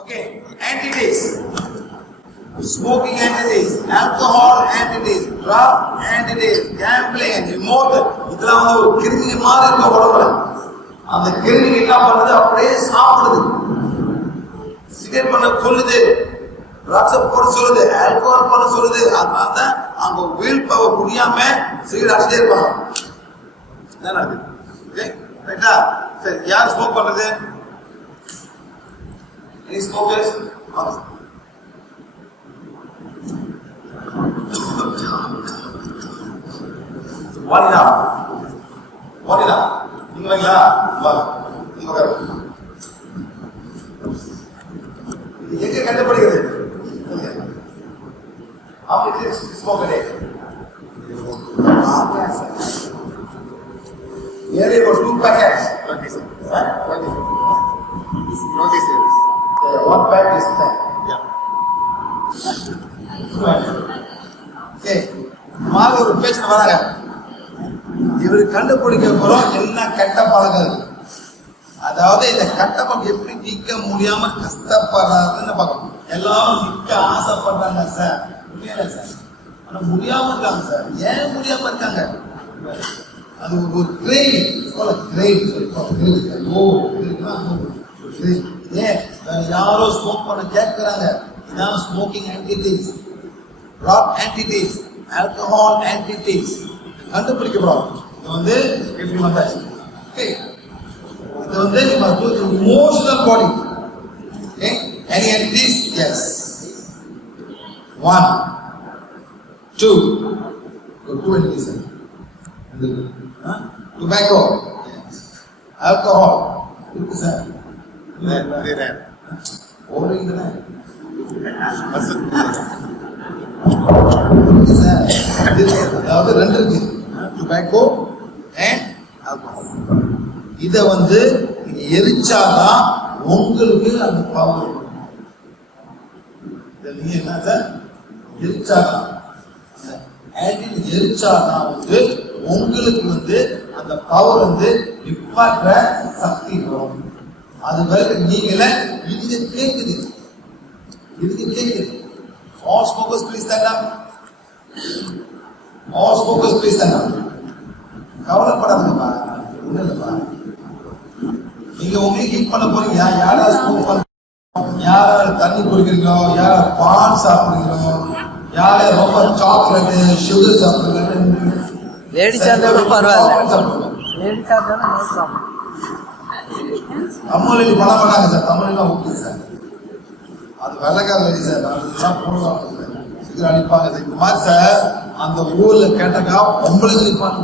Okay, entities. Smoking entities, alcohol entities, drug entities, gambling, immortal. இதெல்லாம் வந்து ஒரு கிருமி மாதிரி இருக்க உடம்புல. அந்த கிருமி என்ன பண்ணுது? அப்படியே சாப்பிடுது. சிகரெட் பண்ண சொல்லுது, ட்ரக்ஸ் போட சொல்லுது, ஆல்கஹால் பண்ண சொல்லுது. அதனால தான் அவங்க வீல் பவர் முடியாம சிகரெட் அடிச்சுட்டே இருப்பாங்க. என்ன நடக்குது? ஓகே, ரைட்டா? சரி, யார் ஸ்மோக் பண்றது? Any smokers? One enough. One enough. நீங்க வரீங்களா? வாங்க. நீங்க வர. இது எங்க கண்டுபிடிக்கிறது? How many days smoke a day? Nearly about 2 packets. 20 sir. 20. 20 series. One pack is 10. Yeah. Okay. மாலை ஒரு பேச்சு வராங்க. இவரு கண்டுபிடிக்க போறோம் என்ன கெட்ட பழக்கம் இருக்கு. அதாவது இந்த கெட்ட பழக்கம் எப்படி நீக்க முடியாம கஷ்டப்படுறாருன்னு பார்க்கணும். எல்லாரும் நிக்க ஆசைப்படுறாங்க சார், உண்மையில சார். ஆனா முடியாம இருக்காங்க சார். ஏன் முடியாம இருக்காங்க? அது ஒரு கிரேவ், ஏன் யாரோ ஸ்மோக் பண்ண கேட்கிறாங்க. இதான் smoking entities, rock entities, alcohol entities கண்டுபிடிக்கப்படும். இது வந்து எப்படி வந்தாச்சு? இது வந்து emotional body. Any entities? Yes. 1, 2. Two entities. Tobacco. Yes. Alcohol. இருக்கு சார். Very rare. ஓடுறீங்களா? அதாவது ரெண்டு இருக்கு, டுபாக்கோ அண்ட் ஆல்கஹால். இத வந்து நீங்க எரிச்சாதான் உங்களுக்கு அந்த பவர். நீங்க என்ன சார் எரிச்சாதான், எரிச்சாதான் வந்து உங்களுக்கு வந்து அந்த பவர் வந்து நிப்பாற்ற சக்தி வரும். அது வரைக்கும் நீங்களே இதுக்கு கேட்குது. All smokers please stand up. All smokers please stand up. கவலைப்படாதீங்கப்பா, ஒன்றும் இல்லைப்பா. நீங்க உங்களுக்கு ஹீட் பண்ண போறீங்க. யாரா ஸ்மோக் பண்ண, யாரா தண்ணி குடிக்கிறீங்களோ, யாரா பான் சாப்பிடுறீங்களோ, யாரா ரொம்ப சாக்லேட் சுகர் சாப்பிடுறீங்க. லேடிஸ் இருந்தாலும் பரவாயில்ல, லேடிஸ் இருந்தாலும் நோ ப்ராப்ளம். தமிழில் பண்ண மாட்டாங்க சார், தமிழ்லாம் ஓகே சார். அது வெள்ளக்கார லேடி சார், அதெல்லாம் போடுவாங்க சார், சீக்கிரம் அடிப்பாங்க சார். இந்த மாதிரி சார் அந்த ஊர்ல கேட்டாக்கா பொம்பளைங்க நிற்பாங்க,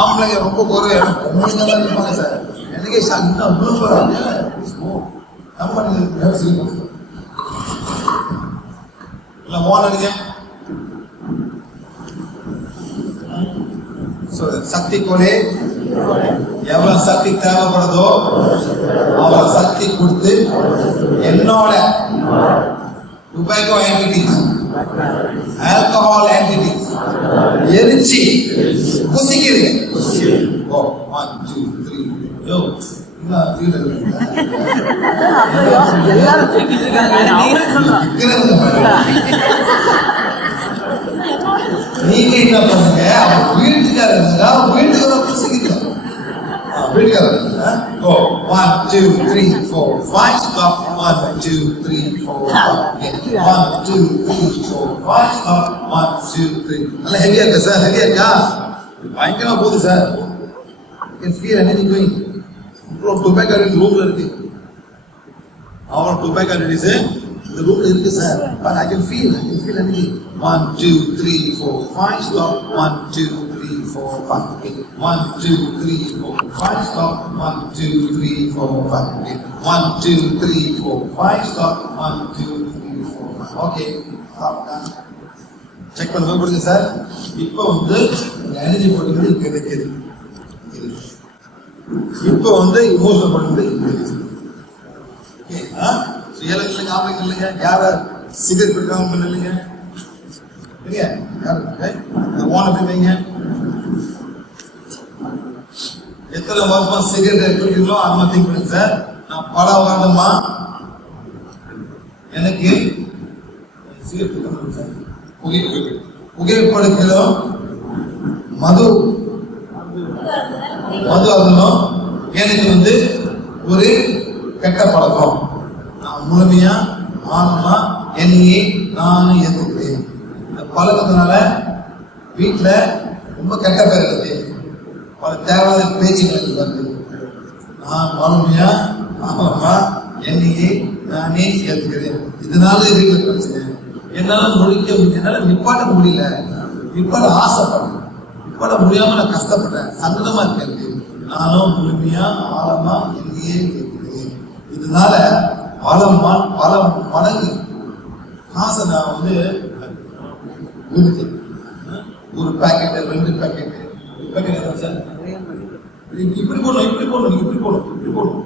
ஆம்பளைங்க ரொம்ப குறை, பொம்பளைங்க தான் நிற்பாங்க சார். எனக்கே சார் இன்னும் அவ்வளோ போறாங்க. நம்ம இல்லை மோனடிங்க சக்தி கோலே எவ்வளவு சக்தி தேவைப்படுதோ அவ்வளவு சக்தி கொடுத்து என்னோட டுபாக்கோ ஆன்டிட்டிஸ், ஆல்கஹால் ஆன்டிட்டிஸ் எரிச்சு குசிக்கிறீங்க. ஓ 1 2 3 யோ எல்லாரும் நீங்க என்ன பண்ணுங்க, அவங்க வீட்டுக்காரங்க குசிக்கிறீங்க. வீட்டுக்காரங்க 1 2 3 4 5 stop. 1 2 3 4 5 1 2 3 4 5 stop. 1 2 3. நல்ல ஹெவியா இருக்கா சார்? ஹெவியா இருக்கா? பயங்கரமா போகுது sir. You can feel anything going. இவ்வளோ டொபாக்கோ ரூம்ல இருக்கு, அவ்வளோ டொபாக்கோ ரெடிஸ் இந்த ரூம்ல இருக்கு sir. But I can feel anything. 1 2 3 4 5 stop. 1 2 3 4 5 1 2 3 4 5 stop. 1 2 3 4 5 1 2 3 4 5 stop. 1 2 3 4 5. Okay, check பண்ண கொடுங்க சார். இப்போ வந்து எனர்ஜி போட்டுக்கிறது இங்க இருக்குது. இப்போ வந்து இமோஷனல் பண்ணுறது ஏழைங்க இல்லைங்க, ஆம்பளைங்க இல்லைங்க, யார சிகரெட் பிடிக்காம இல்லைங்க, இல்லையா யாரு ஓன வைங்க. எத்தனை வருஷமா சிகரெட் குடிக்கிறீங்களோ அது மாதிரி திங்க் பண்ணுங்க சார். நான் படம் வரணுமா எனக்கு புகைப்படத்திலும் மது அருந்தலும் எனக்கு ஒரு கெட்ட பழக்கம். நான் முழுமையா ஆழமா என்னையே நானும் ஏற்றுக்கிறேன். இந்த பழக்கத்தினால வீட்டுல ரொம்ப கெட்ட பேர் இருக்கு, பல தேவையான பேச்சுகள் வருது. நான் முழுமையா ஆழமா என்னையே நானே ஏற்றுக்கிறேன். இதனால வீட்டுல பிரச்சனை. என்னால நிப்பாட்ட முடியல, நிப்பாட்ட ஆசைப்படுறேன், நிப்பாட்ட முடியாம நான் கஷ்டப்படுறேன், சங்கடமா இருக்கேன். நானும் முழுமையா ஆழமா என்னையே ஏற்றுக்கிறேன். இதனால பல மடங்கு காசை நான் ஒரு பாக்கெட் 2 பாக்கெட் இப்படி போடணும், இப்படி போடணும், இப்படி போடணும், இப்படி போடணும்.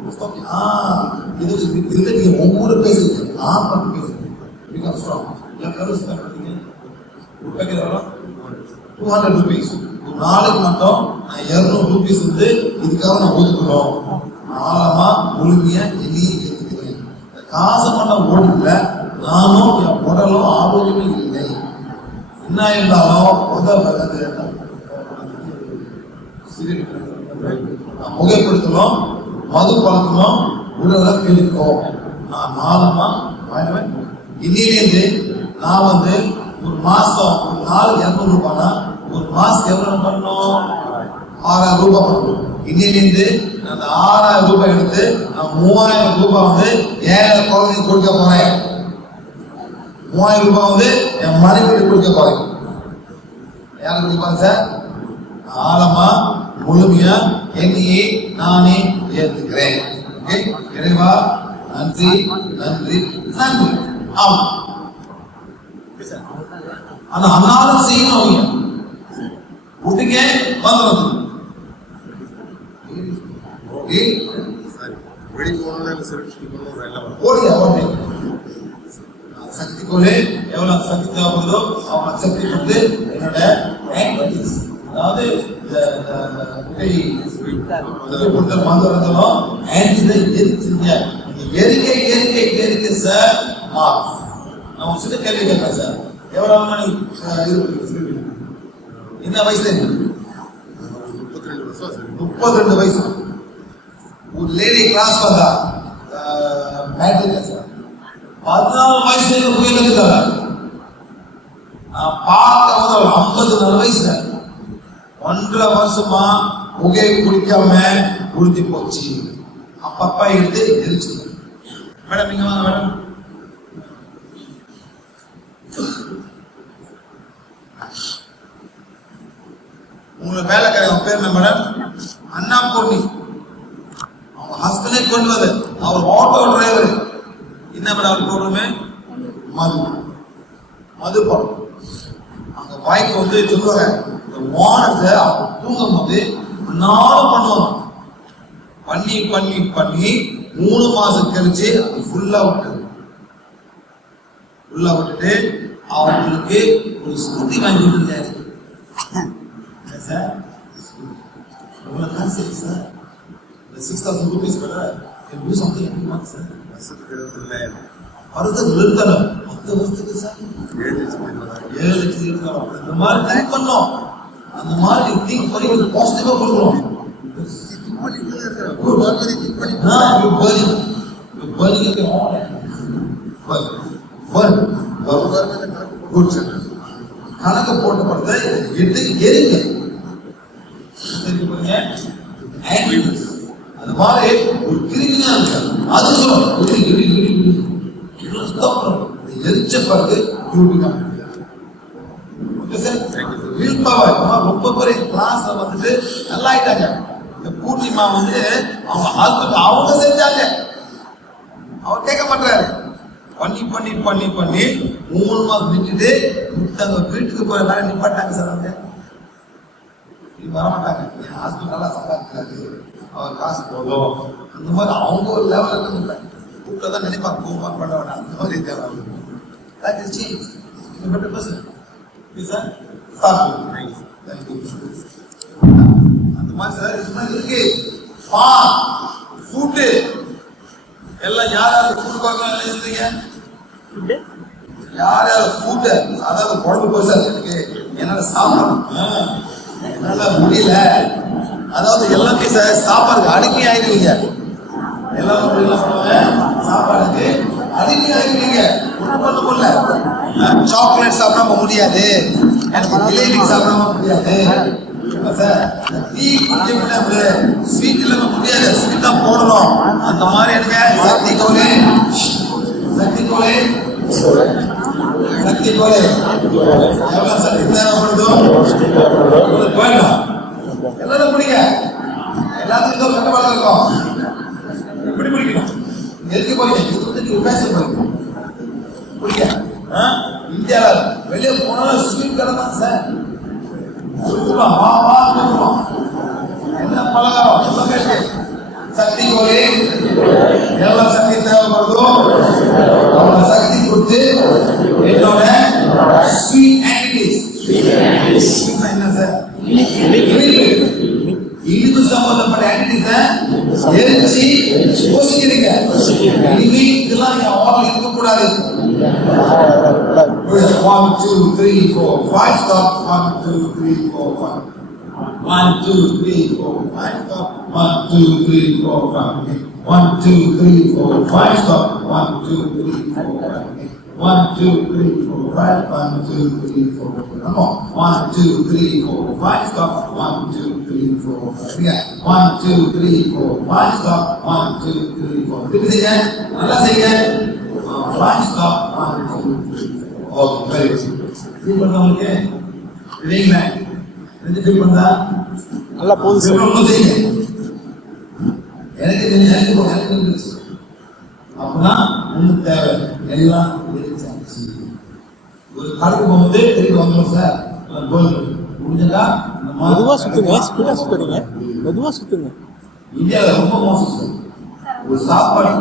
இது நீங்க ஒவ்வொரு பேசுறீங்க, நான் பண்ணி பேசுறேன். ஒரு பாக்கெட் எவ்வளோ? 200 rupees. ஒரு நாளைக்கு மட்டும் நான் 200 rupees இதுக்காக நான் ஒதுக்கணும். ஆழமா முழுமையா என்னையே ஏற்றுக்கிறேன். காசை மட்டும் ஓடல, நானும் என் உடலும் ஆரோக்கியமே இல்லை. என்ன இருந்தாலும் புகைப்படுத்தணும், மது பழக்கணும், உடலை கெடுக்கும். நான் ஆழமா இன்னிலேருந்து நான் ஒரு மாசம் ஒரு நாளுக்கு 200 ரூபாய்னா ஒரு மாசம் எவ்வளவு பண்ணணும்? 6000 ரூபாய் பண்ணணும். இன்னிலேருந்து அந்த 6000 ரூபாய் எடுத்து நான் 3000 ரூபாய் ஏழை குழந்தைக்கு கொடுக்க போறேன். 3000 ரூபாய் என் மனைவிக்கு கொடுக்க போறேன். யாருக்கு கொடுப்பாங்க சார்? ஆழமா முழுமையா என்னையே நானே ஏற்றுக்கிறேன். ஓகே, இறைவா நன்றி நன்றி நன்றி. ஆமா, ஆனா அன்னாலும் செய்யணும். வீட்டுக்கே வந்துடும். சக்தி போல எவ்வளவு சக்தி தேவைப்படுதோ அவங்க சக்தி என்னோட அதாவது எரிக்கை சார். நான் சின்ன கேள்வி கேட்கிறேன் சார், எவ்வளவு என்ன வயசுல? 32 வயசு. ஒரு லேடி கிளாஸ் வந்தா சார் 14 வயசுல புயல் நான் பார்க்க 54 வயசுல 1.5 வருஷமா புகை குடிக்காம உறுதி போச்சு. அப்பப்பா எடுத்து எரிச்சு. மேடம் நீங்க வாங்க மேடம். உங்களை வேலைக்காரங்க பேர் என்ன மேடம்? அண்ணா பூர்ணி. அவங்க ஹஸ்பண்டே கொண்டு வந்து அவர் ஆட்டோ டிரைவர். என்ன மேடம் அவர் போடுறோமே? மது போடும். அந்த வாய்க்கு சொல்லுவாங்க, இந்த வானத்தை தூங்கும் போது நானும் பண்ணுவாங்க. பண்ணி பண்ணி பண்ணி 3 மாசம் கழிச்சு ஃபுல்லா விட்டுட்டு அவங்களுக்கு ஒரு ஸ்கூட்டி வாங்கி கொடுத்தாரு. சார் எவ்வளவு காசு sir? 6,000 rupees do something every month, sir. வருஷத்துக்கு நிறுத்தணும். 10 வருஷத்துக்கு சார் 7 லட்சம் இருக்கணும். இந்த மாதிரி திங்க் பண்ணோம். அந்த மாதிரி திங்க் பண்ணி ஒரு பாசிட்டிவா கொடுக்கணும். கணக்கு போட்டு படுத்த எடுத்து எரிங்க. அது மாதிரி ஒரு கிருமியா இருக்கு. அது எரிச்ச பிறகு ரொம்ப பெரிய கிளாஸ் நல்லா ஆயிட்டாங்க. இந்த பூர்ணிமா அவங்க ஹஸ்பண்ட் அவங்க செஞ்சாங்க. அவர் கேட்க மாட்டாரு. பண்ணி பண்ணி பண்ணி பண்ணி 3 மாசம் விட்டுட்டு அவங்க வீட்டுக்கு போய் வேலை நிப்பாட்டாங்க சார். அவங்க வரமாட்டாங்க. என் ஹஸ்பண்ட் நல்லா சம்பாதிக்கிறாரு, அவர் காசு போதும். அந்த மாதிரி அவங்க ஒரு லெவலில் இருக்காங்க. கூப்பிட்டதான் நினைப்பாங்க, போவான் பண்ண வேண்டாம். அந்த மாதிரி தேவை. அந்த மாதிரி சார் இது மாதிரி இருக்கு. ஃபுட்டு எல்லாம் யாராவது ஃபுட் பார்க்கலாம் இருந்தீங்க? ஃபுட்டு யார் யார் ஃபுட்டு அதாவது குழம்பு போசா இருக்கு என்னால சாப்பிடணும் என்னால முடியல அதாவது எல்லாமே சாப்பாடுக்கு அடிமை ஆயிருவீங்க எல்லாம் என்ன பண்ணுவாங்க சாப்பாடுக்கு அடிமை ஆயிருவீங்க ஒன்றும் பண்ண முடியல சாக்லேட் சாப்பிடாம முடியாது எனக்கு ஜிலேபி சாப்பிடாம முடியாது டீ குடிக்க ஸ்வீட் இல்லாம முடியாது ஸ்வீட் தான் போடணும் அந்த மாதிரி எனக்கு சக்தி கோலே சக்தி கோலே சக்தி கோலே எவ்வளவு சக்தி தேவைப்படுதோ உங்களுக்கு வேணும் எல்லாரும் பிடிங்க எல்லாத்துக்கும் கட்டுப்பாடு இருக்கும் எப்படி பிடிக்கணும் எதுக்கு போறீங்க இது வந்து நீங்க பேச போறீங்க பிடிக்க இந்தியாவில் வெளியே போனாலும் ஸ்வீட் கடை தான் சார் என்ன பலகாரம் சொல்ல பேசு சக்தி கோலே எவ்வளவு சக்தி தேவைப்படுதோ அவ்வளவு சக்தி கொடுத்து என்னோட ஸ்வீட் ஆக்டிவிட்டிஸ் என்ன சார் இனிப்பு சம்பந்தப்பட்ட ஆக்டிவிட்டிஸ் எரிச்சு யோசிக்கிறீங்க இனிமே இதெல்லாம் நீங்க ஆர்டர் இருக்கக்கூடாது 1 2 3 4 5 stop 1 2 3 4 5 1 2 3 4 5 stop 1 2 3 4 5 1 2 3 4 5 stop 1 2 3 4 5 1 2 3 4 5 1 2 3 4 come on 1 2 3 4 5 stop 1 2 3 4 yeah 1 2 3 4 5 stop 1 2 3 4 திருப்பி செய்யுங்க நல்லா செய்யுங்க 5 stop 1 2 3 okay very good feel பண்ணவங்க இல்லைங்க என்ன ஃபீல் பண்ணா நல்லா போகுது சார் செய்யுங்க எனக்கு தெரிஞ்சு அப்பனா உங்களுக்கு தேவை எல்லாம் தெரிஞ்சாச்சு ஒரு கடைக்கு போகும்போது திருப்பி வந்துடும் சார் முடிஞ்சதா மெதுவா சுத்துங்க ஸ்பீடா சுத்துறீங்க மெதுவா சுத்துங்க இந்தியாவில் ரொம்ப மோசம் சார் ஒரு சாப்பாடு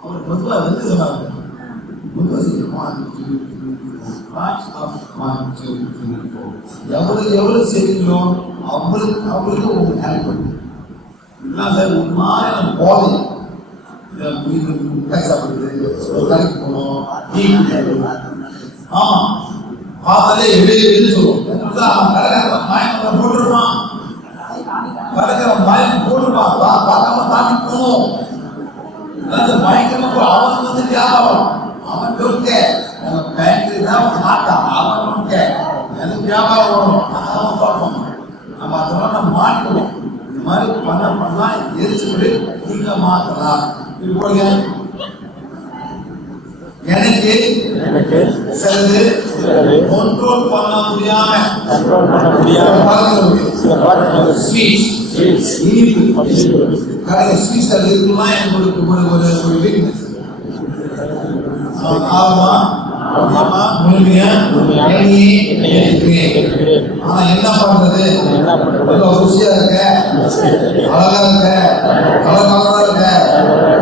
அவர் மெதுவா வந்து சொன்னாங்க மெதுவா எவ்வளவு செய்வீங்களோ அவங்களுக்கு உங்களுக்கு ஹெல்ப் பண்ணுங்க இதெல்லாம் சார் ஒரு மாதிரி போதை கடைக்கு போனோம் ஆமா பார்த்தாலே எழுதுன்னு சொல்லுவோம் கடைக்காரன் போட்டுருப்பான் கடைக்காரன் மயம் போட்டுருப்பான் பார்க்காம தாண்டி போகணும் பயங்கரமா அவன் வந்து வியாபாரம் அவன் டோன்ட் அவன் பேங்க்ல தான் மாட்டான் அவன் டோன்ட் எனக்கு வியாபாரம் வரும் அவன் பார்ப்போம் நம்ம அதெல்லாம் நம்ம மாட்டுவோம் இந்த மாதிரி பண்ணா எரிச்சு நீங்க மாத்தலாம் இப்போது எனக்கு சிலது கண்ட்ரோல் பண்ண முடியாம ஸ்வீட்ஸ் அது இருக்குமா எனக்கு ஒரு வீக்னஸ் ஆமா முழுமையா ஆனா என்ன பண்றது ருசியா இருக்க அழகா இருக்க கலகலா இருக்க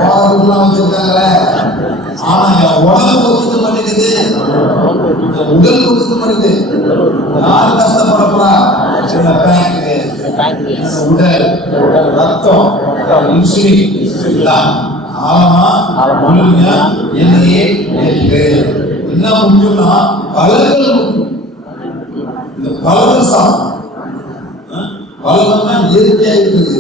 பாலெல்லாம் வச்சிருக்காங்களே ஆனா என் உடம்பு ஒத்துக்க மாட்டேங்குது உடல் ஒத்துக்க மாட்டேங்குது யாரு கஷ்டப்படப்படா உடல் ரத்தம் இன்சுலின் ஆமா முழுமையா என்னையே என்ன முக்கியம்னா பழங்கள் முக்கியம் இந்த பழங்கள் சாப்பிடும் பழங்கள்னா இயற்கையா இருக்குது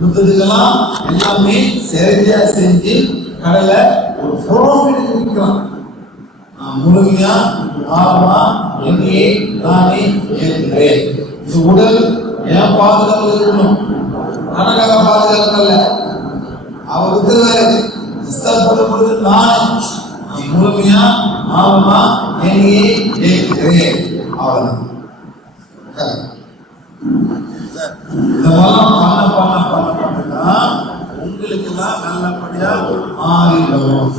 மற்றதுக்கெல்லாம் எல்லாமே செயற்கையா செஞ்சு கடலை ஒரு ப்ராஃபிட் விற்கலாம் முழுமையா ஆமா என்னையே நானே ஏற்கிறேன் இந்த உடல் ஏன் பாதுகாப்பு இருக்கணும் கணக்காக பாதுகாக்கல அவர் இருக்கிறாரு இஷ்டப்படும் நான் முழுமையா ஆமா என்னையே ஏற்கிறேன் அவ்வளவுதான் இதெல்லாம் பண்ண பண்ணுன்னா உங்களுக்கு எல்லாம் நல்லபடியா மாறிடும்